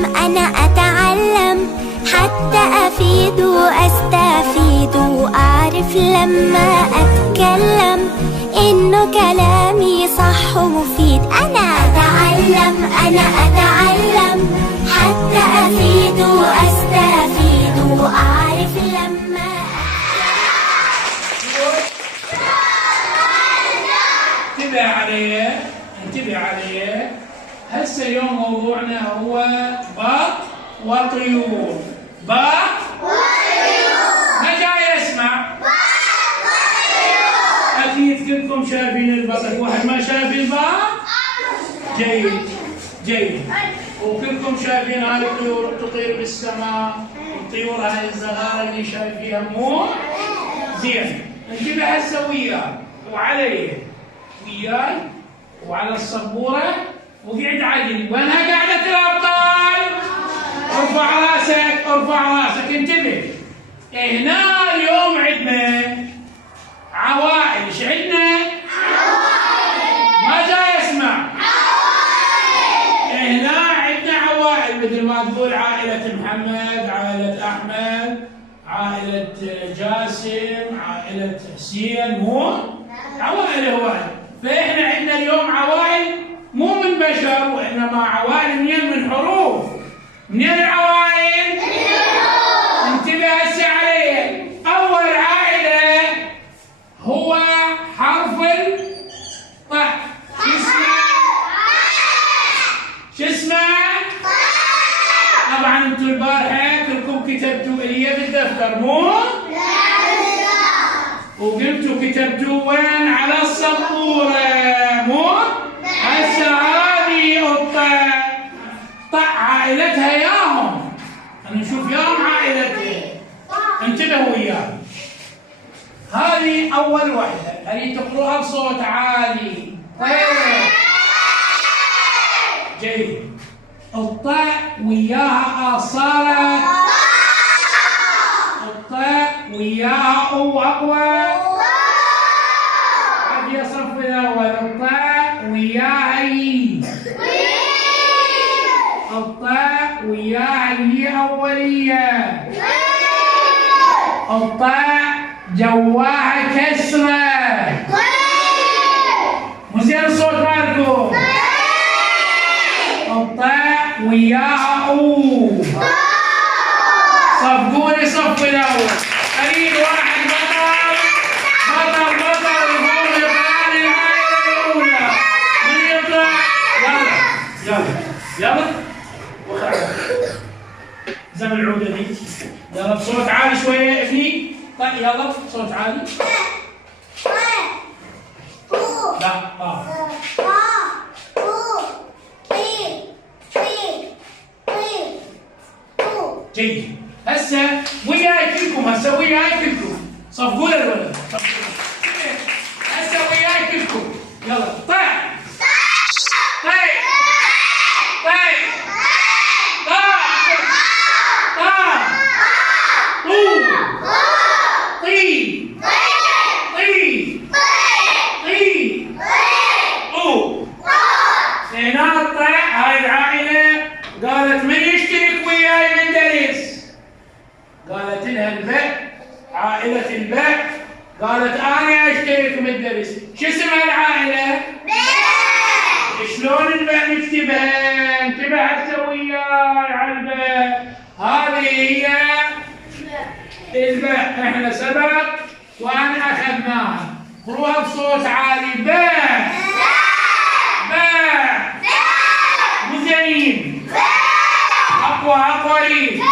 أتعلم أنا أتعلم حتى أفيد وأستفيد وأعرف لما أتكلم إنه كلامي صح ومفيد. أنا أتعلم أنا أتعلم حتى أفيد وأستفيد وأعرف لما انتبه علي انتبه علي. هسه اليوم موضوعنا هو بط وطيور. بط وطيور. ما جاي اسمع؟ بط وطيور. اكيد كلكم شايفين البط، واحد ما شايف البط؟ جيد جيد. وكلكم شايفين هاي الطيور تطير بالسماء، الطيور هاي الصغار اللي شايفيها مو؟ زين. انتبه هسه وياي وعلي، وياي وعلى السبوره، وقعد عدل. وينها قاعده الابطال؟ ارفع راسك ارفع راسك. انتبه، هنا اليوم عندنا عوائل. ايش عندنا؟ عوائل. ما جاي اسمع؟ عوائل. هنا عندنا عوائل، مثل ما تقول عائلة محمد، عائلة أحمد، عائلة جاسم، عائلة حسين، مو؟ عوائل هواي. فإحنا عندنا اليوم عوائل مو من بشر، وإنما عوائل من حروف. منين العوائل؟ من الحروف. انتبه هسه علي. أول عائلة هو حرف الطاء. شو اسمه؟ شو اسمه؟ طبعا انتم البارحة كلكم كتبتوا إلي بالدفتر، مو؟ وقمتوا كتبتوا وين؟ على السبورة، مو؟ هسه هذه الطاء، طاء عائلتها ياهم. خلينا نشوف ياهم عائلتها. انتبهوا وياي. هذه أول وحدة، هذه تقرأها بصوت عالي. طيب جيد. الطاء وياها صارت، الطاء وياها أو أقوى. عاد صف الأول. الطاء وياها يي، الطاء وياها هي أولية. الطاء جواها كسرة. مو زين الصوت مالكم؟ الطاء وياها أو. صفقوني صف الأول. أريد واحد بطل بطل بطل يقوم يطلع لي العائلة الأولى. من يطلع؟ يلا يلا يلا. وخع زم العودة دي. يلا بصوت عالي شوية يا ابني. طيب يلا بصوت عالي. لا جيد. هسه وياي كلكم، هسه وياي كلكم. صفقوا للولد. هسه وياي كلكم. يلا. طيب طيب طيب هنا الطاء. هاي العائلة قالت من يشترك وياي من درس؟ قالت لها الباء، عائلة الباء قالت أنا أشترك من الدرس. شو اسمها العائلة؟ باء. شلون الباء نكتبها؟ انتبه هسه وياي على الباء. هذه هي الباء. احنا سبق وأن أخذناها. قروها بصوت عالي. باء باء. مو زين. أقوى أقوى لي.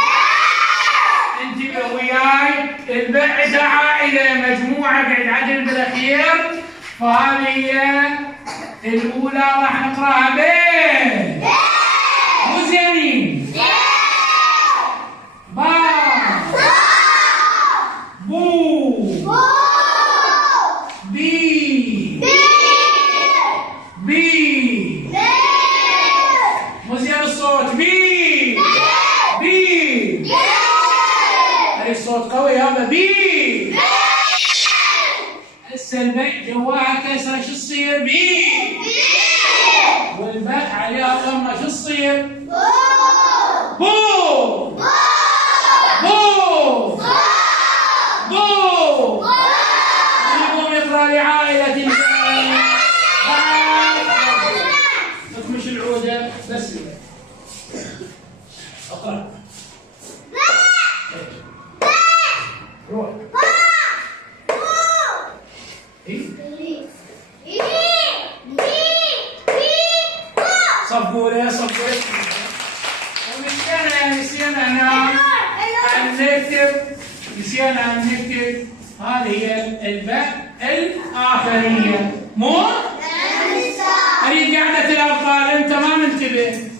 انتبه وياي. الباء عندها عائلة مجموعة قاعد عدل بالأخير، فهذه هي الأولى راح نقراها باء. مو زين. باء بو بي بي. مو زين الصوت. بي بي. هاي الصوت قوي هذا. بي. هسه الباء جواها كسره. شو تصير؟ بي. والباء عليها ضمه. شو تصير؟ العودة بس اقرأ. روح. صبورة صبورة. نسينا هنا أن نكتب، نسينا أن نكتب هذه هي الباء الآخرية. مو؟ أريد قعدة الأبطال، أنت ما منتبه.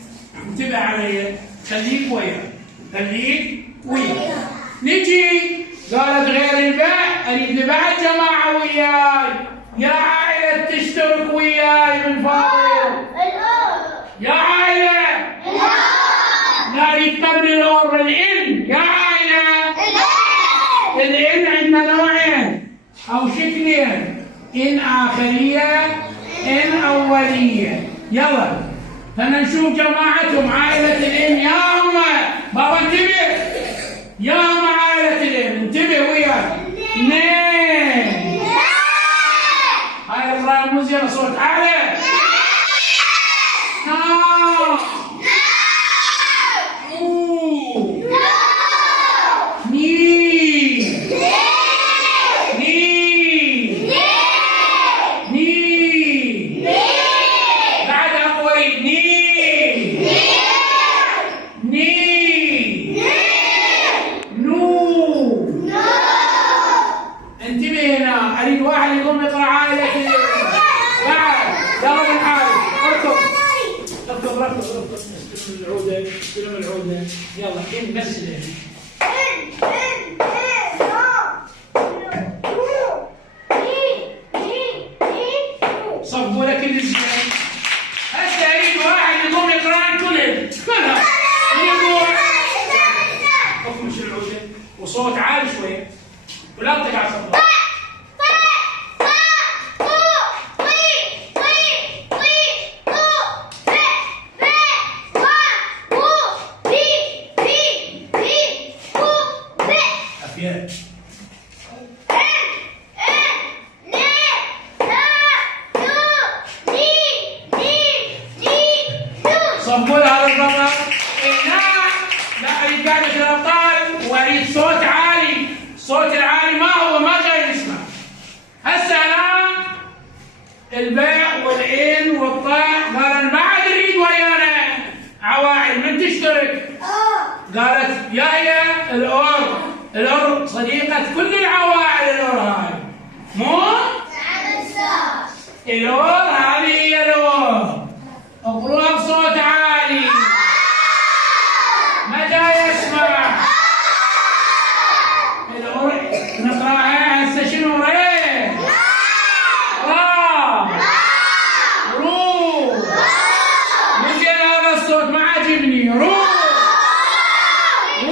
انتبه علي، خليك وياي، خليك وياي. نجي قالت غير الباء، أريد لي بعد جماعة وياي. يا عائلة تشترك وياي من فضل. يا عائلة. لا يتبني الأور الإن. يا عائلة. الإن عندنا نوعين أو شكلين، إن آخرية، إن أولية. يلا خلينا نشوف جماعتهم. عائلة الإن يا هم بابا انتبه. يا هم عائلة الإن انتبه وياي. اثنين. هاي الراء مزينة صوت أعلى. العودة. يلا إن بس الإن. صبوا لك الزين. هسه أريد واحد يقوم يقرأ كلها. يقول أخمش العودة وصوت عالي شوية ولا تقع صبوا. صبوا لها الرقم. لا اريد قاعدة الابطال واريد صوت عالي. الصوت العالي ما هو ما جاي نسمع. هسه انا الباء والعين والطاء قال انا ما عاد اريد ويانا عوائل من تشترك. قالت يا هي الأور. الأور صديقة كل العوائل. الأور هاي مو؟ الأور هذه هي الأور. اقروها بصوت عالي. ما جاي اسمع. الأور نقراها هسه شنو؟ ري را رو. مزين هذا الصوت ما عاجبني. رو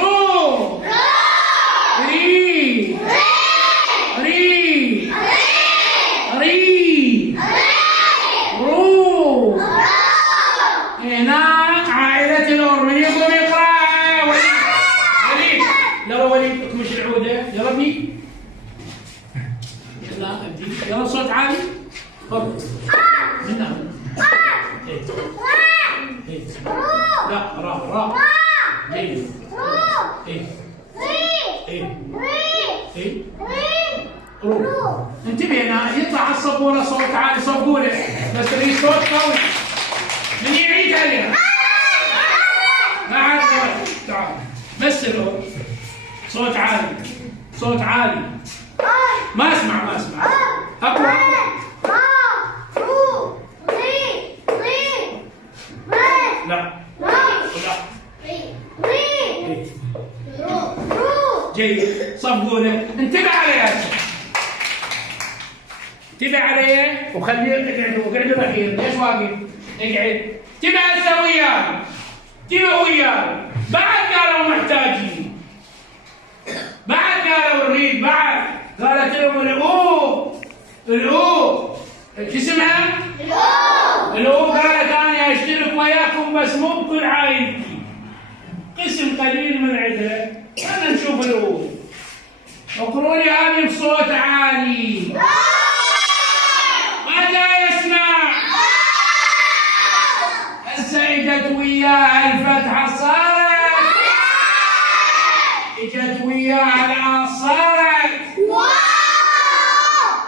رو ري ري ري رو. هنا عائلة الأور. من يقوم يقرأ؟ وليد. وليد يلا وليد اكمش العودة. يلا ابني. يلا ابني يلا صوت عالي. تفضل. من هنا. لا را جيد. رو. انتبه هنا يطلع على الصبورة صوت عالي. صبورة بس تريد صوت قوي. من يعيد عليها. ما عاد تعال بس الأور. صوت عالي صوت عالي. ما اسمع ما اسمع. اقرأ. لا جيد. صبورة. انتبه علي انتبه علي وخليه اقعد. وقعد الاخير. ليش واقف؟ اقعد. انتبه هسه وياي. انتبه وياي. بعد قالوا محتاجين. بعد قالوا نريد. بعد قالت لهم الأو. الأو شو اسمها؟ الأو. الأو قالت انا اشترك وياكم بس مو بكل عائلتي. قسم قليل من عندها. خلينا نشوف الأو. اقروا لي هذه بصوت عالي. ما جاي اسمع. هسه اجت وياها الفتحة صارت. اجت وياها العاء صارت.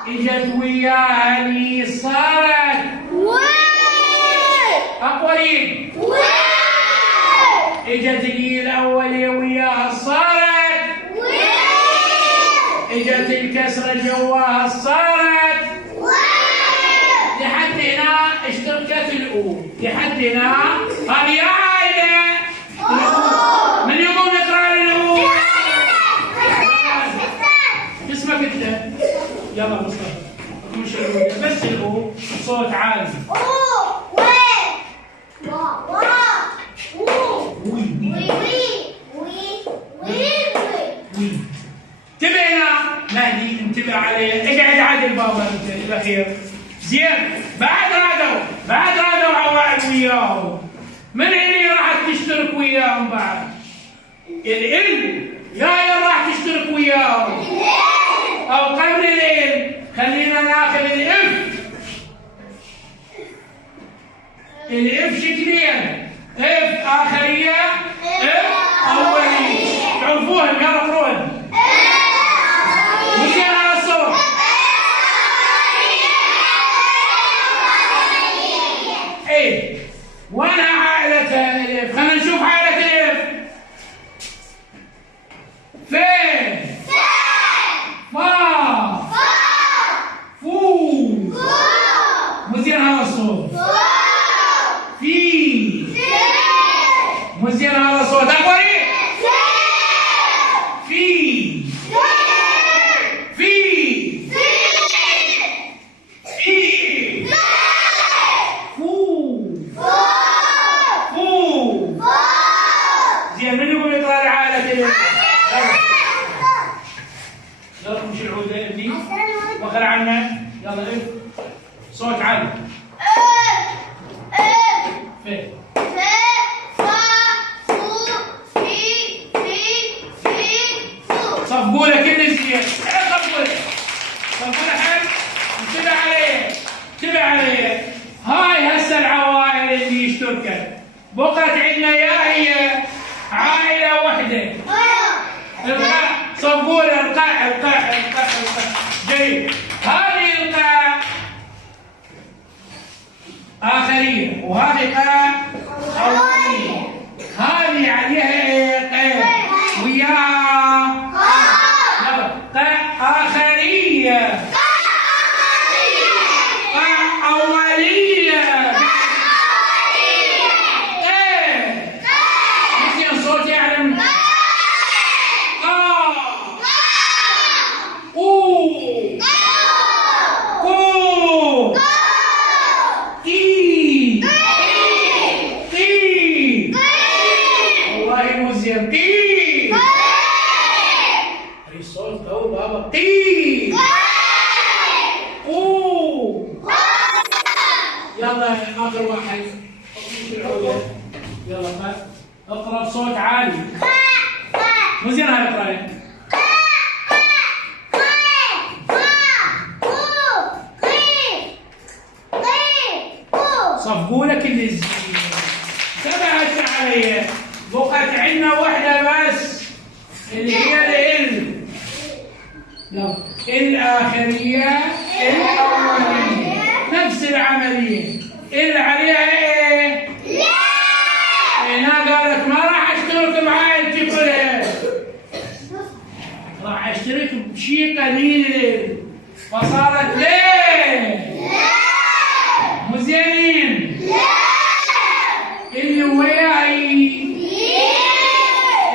اجت وياها لي صارت. اقولين اجت لي الاولية وياها صارت. اجت الكسرة جواها صارت. لحد هنا اشتركت الأو. لحد هنا هذه يا عائلة من يقوم يقرأ الأو؟ اسمك أنت؟ يلا مصطفى مش الأو بس الأو صوت عالي. انتبه هنا مهدي، انتبه عليه. اقعد عادل بابا انت الاخير. زين بعد رادوا عوائل وياهم. من اللي راح تشترك وياهم بعد؟ الإل يا راح تشترك وياهم او قبل الإل؟ خلينا ناخذ الإف شكلين، إف آخرية إف أولية. تعرفوهم يلا اقروهم. وزين على الصوت. ايه وانا عائلة الإف؟ خلينا نشوف عائلة الإف. فين؟ فا فو. وزين على الصوت. في وزين على الصوت. أقولي في زين من يقول يطلع لي عائلة الإف؟ يلا مش العود يا ابني وخر عنا. يلا إف صوت عالي. فين؟ صفقوا لك النسيان. صفقوا لك حد. انتبه عليه. هاي هسه العوائل اللي يشتركن بقت عندنا يا هي عائلة وحدة. صفقوا لي القاع. جيد. هذه القاع آخرية وهذه قاع أولية. هذه عليها قيد وياها قاع آخرية. قاع أولية. قيد صوت يعلم. يلا اخر واحد. يلا اقرا بصوت عالي. مو زين هاي اقرا. صفقوا لك اللي زين. تبعت علي. بقت عندنا واحده بس اللي هي ال. يلا الآخرية الأولية. نفس العملية. اللي عليها ايه؟ لا. هنا قالت ما راح اشترك بعائلتي كلها. راح اشترك بشيء قليل. فصارت ليه؟ لا. مو زينين؟ لا. اللي وياي.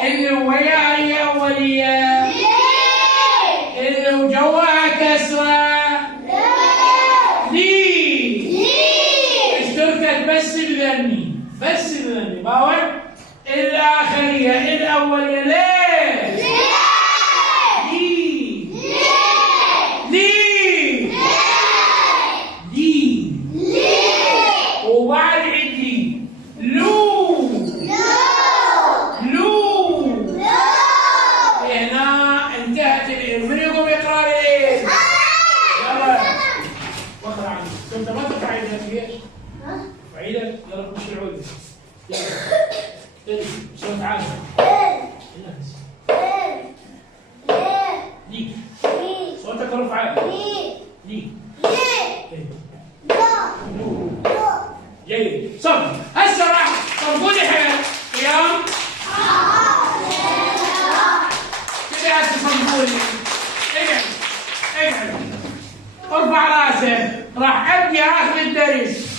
اللي وياي أولية. اللي وجوها كسرة. بس بذني باور. الآخرية الأولية ليه؟ ليه وبعد عندي لو. هنا انتهت الإن. من يقوم يقرأ لي؟ يلا واخر عني. كنت ما تقطع عيدك ليش؟ وعيدك يلا خش العود. صوت عالي. لي. صوتك رفع. لي. جيد. صب. هسه راح صبوا لي حيل. قيام. كذا هسه صبوا لي. اقعد. اقعد. ارفع راسك. راح ابدي اخذ الدرس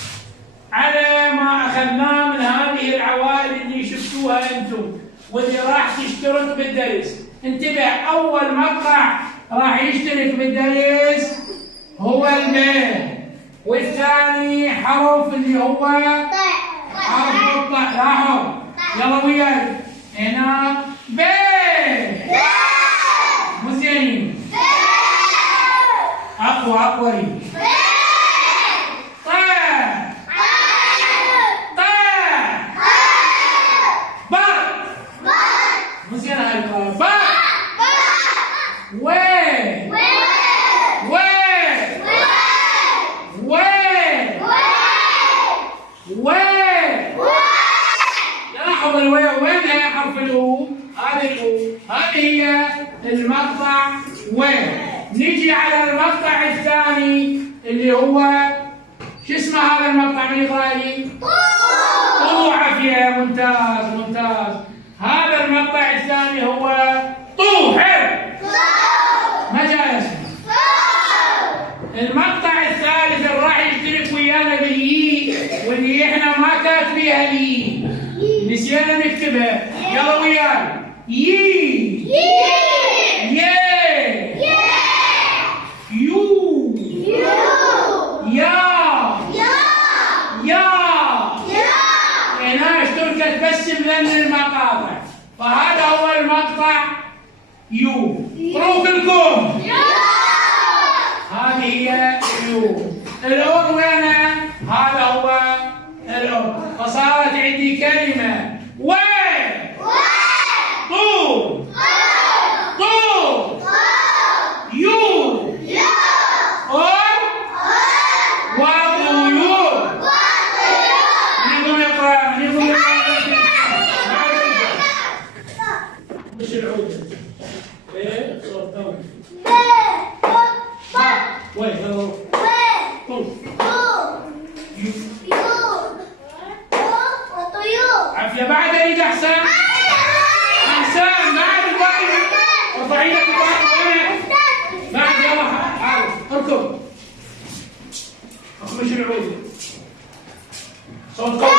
على ما اخذناه من هذه العوائل اللي شفتوها انتم واللي راح تشترك بالدرس. انتبه، اول مقطع راح يشترك بالدرس هو الباء، والثاني حرف اللي هو حرف الطاء. لاحظ يلا وياي هنا باء. مو زين. اقوى اقوى لي. هذه هي المقطع و. نيجي على المقطع الثاني اللي هو شو اسمه هذا المقطع؟ من يقرأ لي؟ طو. عافية. ممتاز ممتاز. هذا المقطع الثاني هو طو. حلو. ما جاي اسمه. المقطع الثالث اللي راح يشترك ويانا باليي واللي احنا ما كاتبيها لي، نسينا نكتبها. يلا وياي. يي. يي. يو. يا. يا. هنا اشتركت بس بذن المقاطع، فهذا هو المقطع يو. قروا كلكم. هذه هي يو. الأور وينها؟ هذا هو الأور. فصارت عندي كلمة و. طو. طو. يو. أور. وطيور. نقوم نقرأ. نقوم نقرأ. مش العودة. ايه صوت قوي. وين هو؟ طو. عافية. بعد اريد احسن. احسن. بعد الباقي. ارفع ايدك الباقي. بعد يلا حاول. اركض. مش العودة. صوت قوي.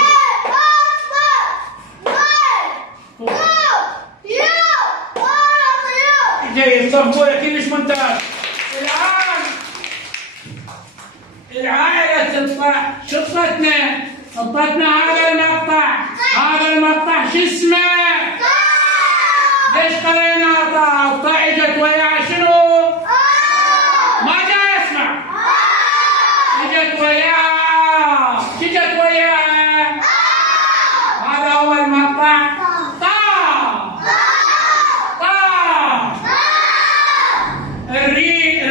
جيد. صفوا كلش ممتاز. الآن العائلة تطلع شطتنا. حطتنا هذا المقطع. هذا المقطع شو اسمه؟ ليش قرينا طاء؟ الطاء اجت وياها شنو؟ ما جاي اسمع. اجت وياها. شو اجت وياها؟ هذا هو المقطع طاء. طاء. الري.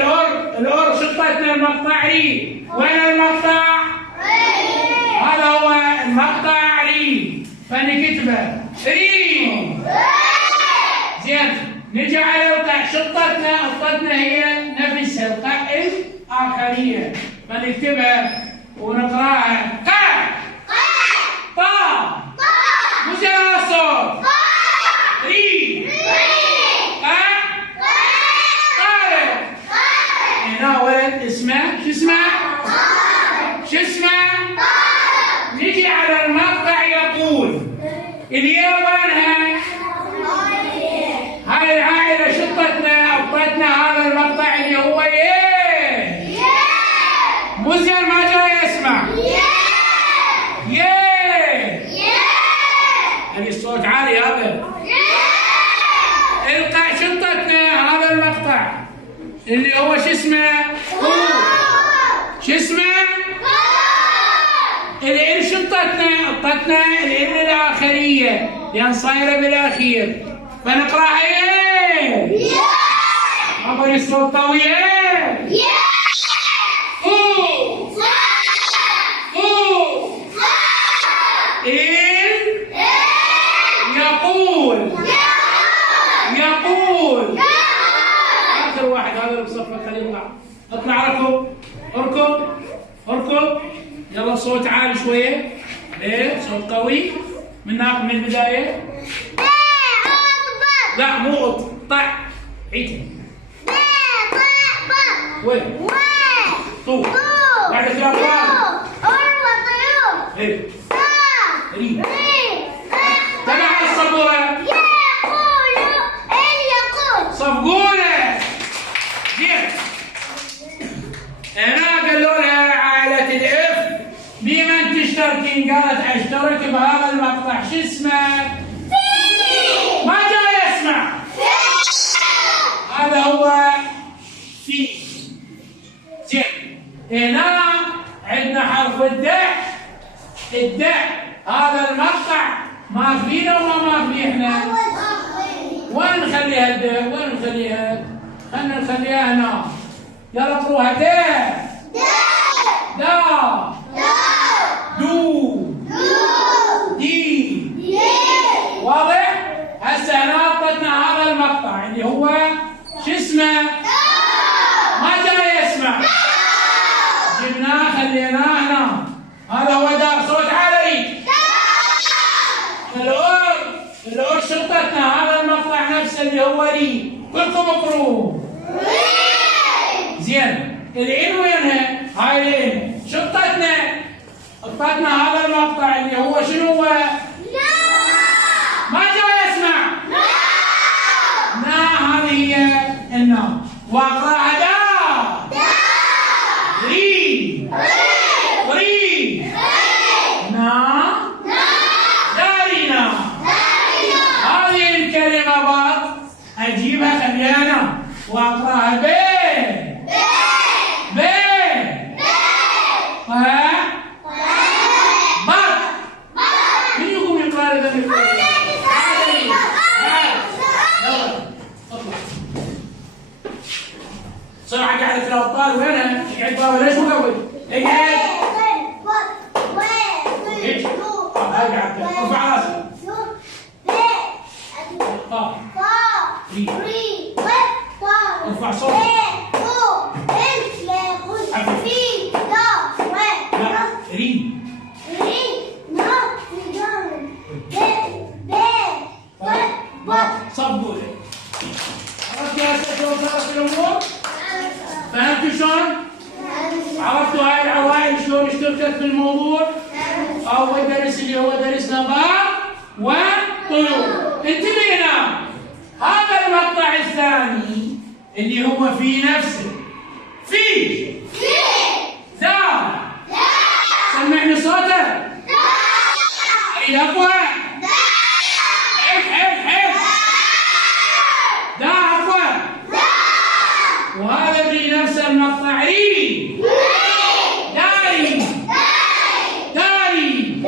الأور شطتنا المقطع ري. وين المقطع؟ هذا هو المقطع ري، فنكتبه ري. زين. نجي على القاع. شطتنا هي نفسها القاع الآخرية، فنكتبها ونقراها قا. طا. مو زي الصوت. ري. قا. طارق. هنا ولد اسمه شو اسمه؟ شو اسمه؟ نجي على المقطع يقول اليا وينها؟ هاي العائلة شطتنا أعطتنا هذا المقطع اللي هو يه. مو زين ما جاي اسمع. يه. يعني الصوت عالي هذا. القى شطتنا هذا المقطع اللي هو شو اسمه؟ شو اسمه؟ الإل شطتنا الإل الآخرية لأن صايرة بالأخير، فنقرأها إيه؟ أبغى الصوت قوي. إل اطلع ركض، اركض اركض، يلا صوت عالي شويه. ايه صوت قوي من البدايه. لا مو قطع، عيدها. وين؟ طول. بعد كده وطيور. ايه ريد. تبع السبوره. يقول صفقوله. زين. هنا قالوا لها عائله الاف بمن تشتركين؟ قالت اشترك بهذا المقطع. شو اسمه؟ ما جاي يسمع. هذا هو في. زين. هنا عندنا حرف الدع. الدع هذا المقطع ما فينا ولا ما في احنا؟ وين نخليها الدع؟ وين نخليها؟ خلينا نخليها هنا. يلا اقروها. دع. دا. دو. دي. واضح؟ هسه هنا اعطتنا هذا المقطع اللي هو شو اسمه؟ ما جاي يسمع. جبناه خليناه هنا. هذا هو دار. صوت عالي. الأور شرطتنا هذا المقطع نفسه اللي هو ري. كلكم اقروه. زين. العين وينها؟ هاي العين. شرطتنا اعطتنا هذا المقطع اللي هو شنو هو؟ ما جاي يسمع. نا. هذه هي النا. واقراها دا. ري. ري. نا. دارينا. هذه الكلمة بعض أجيبها خليها أنا وأقراها ب. ب. بط. من يقوم يقرأ لنا بسرعة. قاعدة الأبطال وينها؟ قاعد بابا ليش مقوي؟ اقعد. ارفع راسك. ارفع صوتك. صبوا لي. عرفت يا اساتذه وصارت الامور؟ فهمتوا شلون؟ عرفتوا هاي العوائل شلون اشتركت في الموضوع؟ اول درس اللي هو درس نبات وطيور. انتبهنا. هذا المقطع الثاني اللي هو في نفسه. في. ذا. سمعني صوتك. عيد اقوى. حيل. دا اقوى. وهذا في نفس المقطع ري. داري. داري.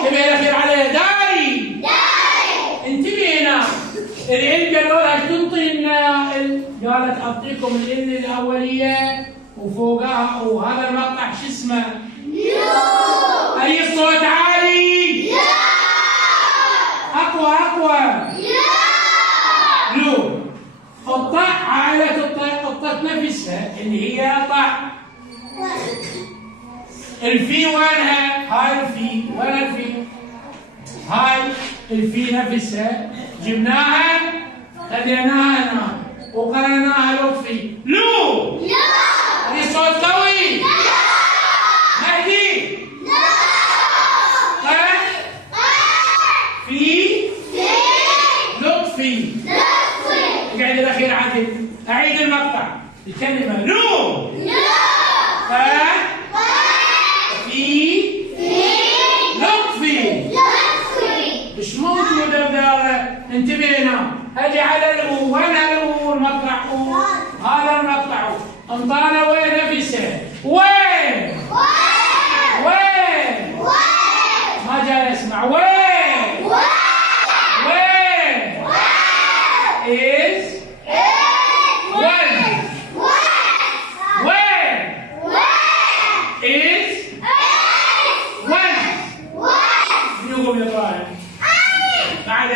انتبه الاخير عليه. داري. انتبه هنا. العلم قالوا لها تنطي لنا قالت اعطيكم العلم الاوليه وفوقها وهذا المقطع شو اسمه؟ يو. اي الصوت عالي. يو. اقوى. يو. الطاء عائلة الطاء نفسها اللي هي طاء. الفي وينها؟ هاي الفي. وين الفي؟ هاي الفي نفسها جبناها خليناها هنا وقرناها لطفي. لو. هذه صوت قوي. مهدي. في. لطفي. اقعد الاخير عدل. اعيد المقطع. الكلمه لو. في. لطفي. مش موجوده بداره. انتبهنا. اجي على الاو. وين الاو؟ المقطع او. هذا المقطع انطانا وين نفسه؟ وين؟ ما جاي يسمع. وين؟ is one. Where is one. نقوم يقرأ. بعد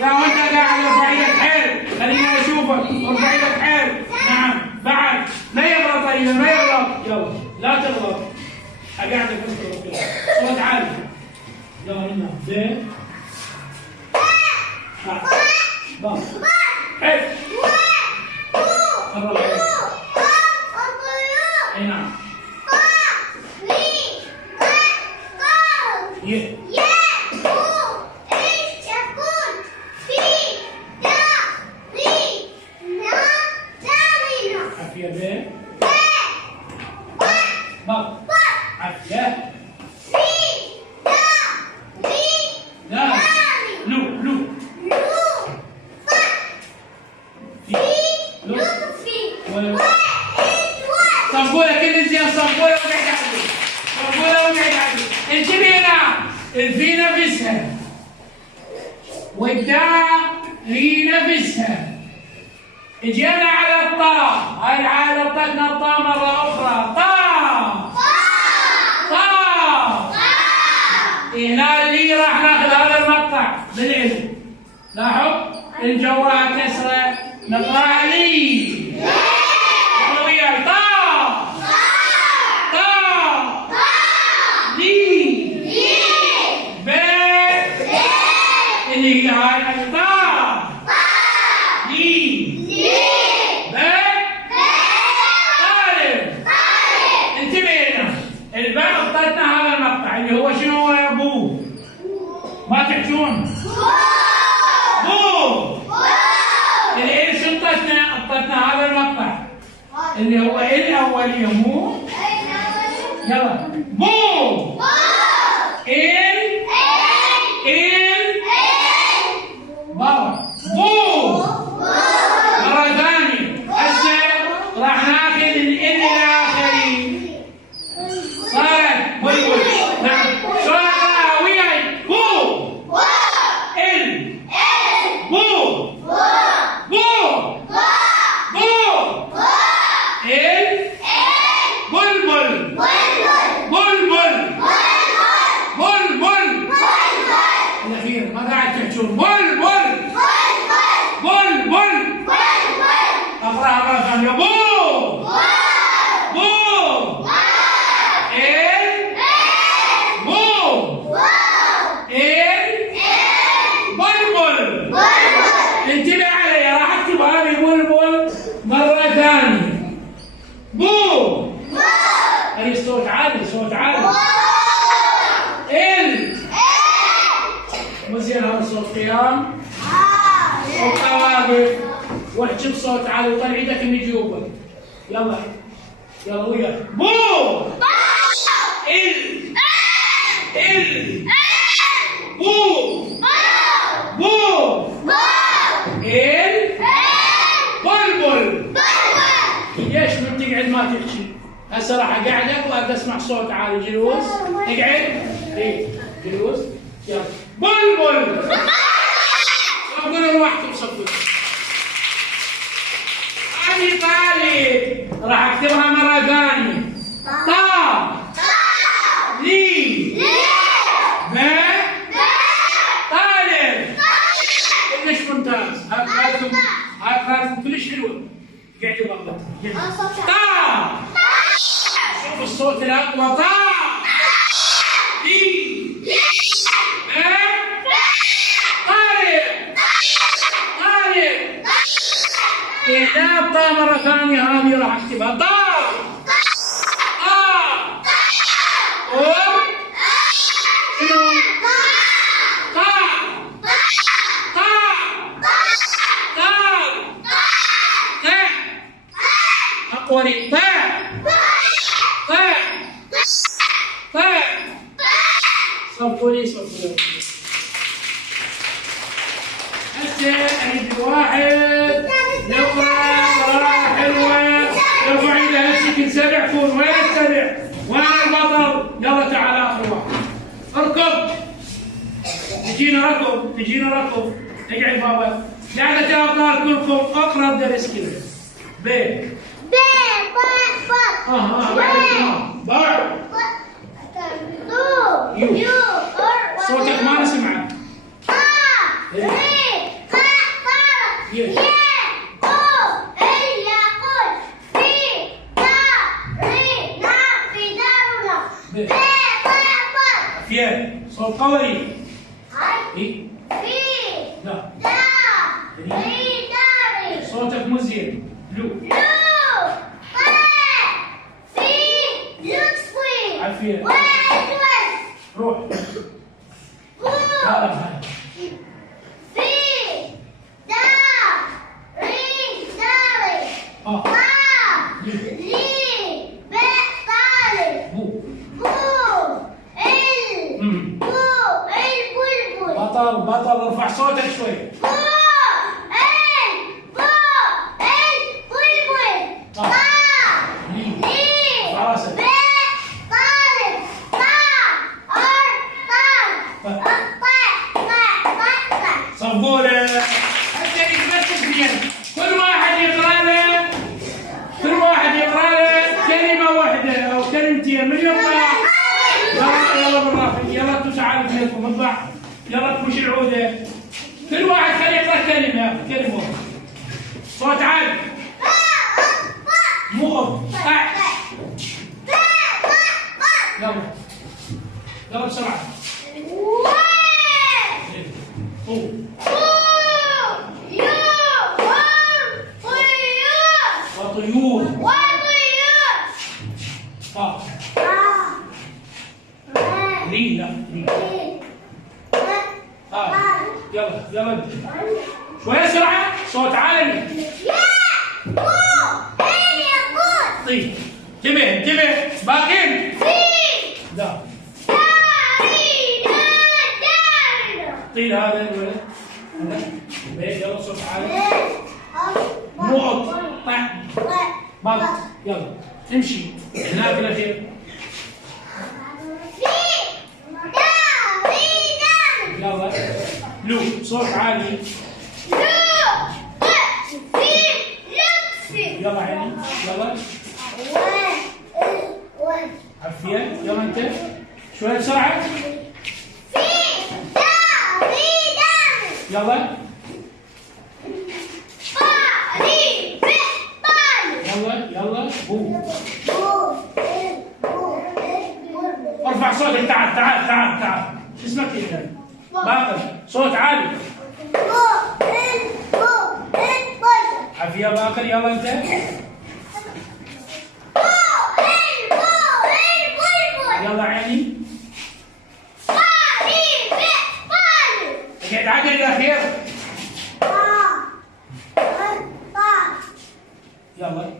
لا وانت قاعد ارفع ايدك حيل. خليني اشوفك. ارفع ايدك حيل. لا تغلط. اقعدك بس تغلط. صوت عالي. يلا منا ب باء حلو. قرب عليك. اي نعم. ي عافية ب باء عافية لا لو لو صنبولة كل زين صنبولة وقعد عدل صنبولة وقعد عدل. انتبه هنا الفي نفسها والداء ري نفسها. اجينا على الطاء. هاي على طقنا الطاء مرة أخرى. طاء طاء. هنا اللي راح ناخذ هذا المقطع بالعلم. لاحظ الجوراء كسرة نقرأ لي. يلا وياي طاء طاء لي ب اللي هي هاي الطاء لي ب طالب. انتبه هنا الباء اعطتنا هذا المقطع اللي هو شنو هو يا ابو؟ ما تحجون بو. الإيه شو اعطتنا هذا المقطع اللي هو الأولية مو. يلا بو ال بابا بو. مرة ثانية هسه راح ناخذ ال الآخري. صارت بلبل. نعم شلون اقراها وياي؟ بو ال بو بو بو ال بلبل بلبل بلبل. الأخير ما قاعد تحجون بلبل بلبل. اقراها مرة ثانية بو بو ال بو ال بلبل. انتبه علي راح اكتب هذه بلبل مرة ثانية. بو اي صوت عالي صوت عالي. ال مو زين هذا صوت قيام. صوت واقف واحكي بصوت عالي وطلع ايدك من جيوبك. يلا يلا وياك بو ال بو بو ال بلبل. ليش من تقعد ما تحكي؟ هسه راح اقعدك وابدا اسمع صوت عالي. جلوس اقعد. اي جلوس. يلا بلبل. صفقوا لوحدكم صفقوا. هذه طالب راح اكتبها مرة ثانية. طا لي ب طالب. كلش ممتاز. هاي قراءتكم كلش حلوة. قعدوا بغلط. طا شوف الصوت الأقوى. طا لي ب طالب طالب. إعلان طا مرة ثانية. هذه راح اكتبها طا شنو؟ طا أقوري طا صفولي صفولي. هسه اريد واحد يقرا قراءة حلوة يرفع ايده هالشكل. سبع فول. وين السبع؟ وين البطل؟ يلا تعال اخر واحد. اركض. تجينا ركض تجينا ركض. اقعد بابا. قاعدة يا ابطال كلكم اقرا الدرس كله. ب بعد التمام. باع يو. صوتك ما نسمعه. عافية. صوت قوي. إيه؟ لا. صوتك مو زين. لو. عافية. روح. لا لا. بطل ارفع صوتك شوي. صبورة حتى يتمسك زين. كل واحد يقرا له كلمة واحدة أو كلمتين من يطلع. يلا بالراحة، يلا انتوا تعالوا فيكم اطلع، يلا تمشي العودة. كل واحد خليه يقرا كلمة واحدة. صوت عالي. مو يلا بسرعة. وطيور. لي لا يلا شوية سرعة. صوت عالي. طيب انتبه باقين. لا طيب هذا الولد هذا يلا صوت عالي. موت بط. يلا امشي هناك الاخير. يلا لو صوت عالي. يلا عيني يلا. عافية. يلا انت شوية بسرعة. يلا يلا ارفع صوتك. تعال اسمك ايه؟ باقر. صوت عالي. عافية باقر. يلا انت يلا عيني. اقعد عدل الاخير. يلا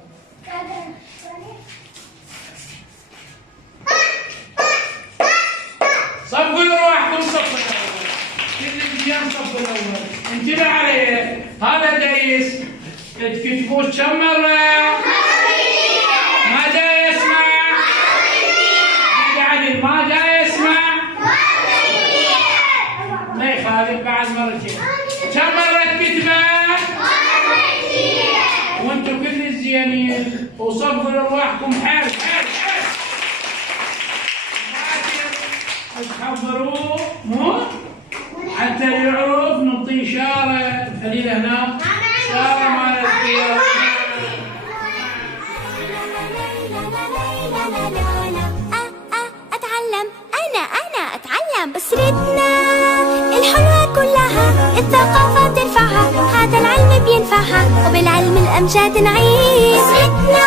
صفقوا لروحكم. صفوا الاول. كل الجيام صفوا الاول. انتبه عليه. هذا دايس تكتبوش كم مرة؟ ما جاي يسمع. عدل ما جاي يسمع. ما يخالف بعد مرتين. كم مرة تكتبه؟ وانتم كل الزينين وصفوا لروحكم. حال حضروه مو حتى يعرف. نعطيه إشارة. خلينا هنا إشارة مال الخيار. أتعلم أنا أتعلم بسرتنا الحلوة كلها. الثقافة ترفعها، هذا العلم بينفعها، وبالعلم الأمجاد نعيش. بسرتنا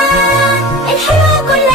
الحلوة كلها.